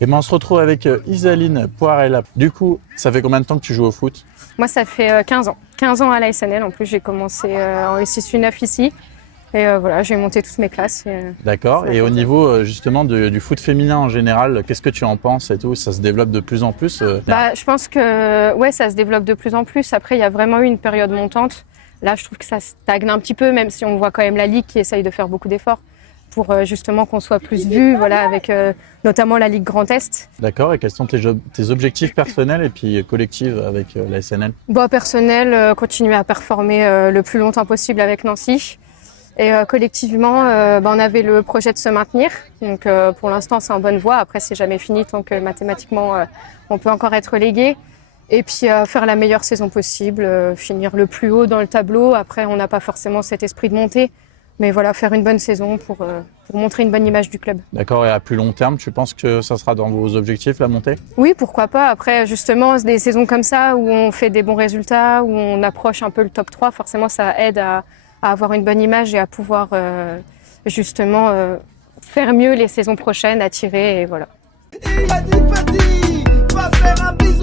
Et ben on se retrouve avec Isaline Poirel. Du coup, ça fait combien de temps que tu joues au foot? Moi, ça fait 15 ans. 15 ans à la SNL. En plus, j'ai commencé en SSU9 ici. Et voilà, j'ai monté toutes mes classes. D'accord. Ça Et fait au plaisir. niveau justement du foot féminin en général, qu'est-ce que tu en penses et tout? Ça se développe de plus en plus Bah, je pense que ouais, ça se développe de plus en plus. Après, il y a vraiment eu une période montante. Là, je trouve que ça stagne un petit peu, même si on voit quand même la Ligue qui essaye de faire beaucoup d'efforts pour justement qu'on soit plus vu, voilà, avec notamment la Ligue Grand Est. D'accord. Et quels sont tes objectifs personnels et puis collectifs avec la SNL? Bon, personnel, continuer à performer le plus longtemps possible avec Nancy. Et collectivement, on avait le projet de se maintenir. Donc pour l'instant, c'est en bonne voie. Après, c'est jamais fini tant que mathématiquement, on peut encore être relégué. Et puis faire la meilleure saison possible, finir le plus haut dans le tableau. Après, on n'a pas forcément cet esprit de montée. Mais voilà, faire une bonne saison pour montrer une bonne image du club. D'accord. Et à plus long terme, tu penses que ça sera dans vos objectifs la montée? Oui, pourquoi pas. Après, justement, des saisons comme ça où on fait des bons résultats, où on approche un peu le top 3, forcément, ça aide à avoir une bonne image et à pouvoir justement faire mieux les saisons prochaines, attirer et voilà. Il a dit petit, va faire un bisou.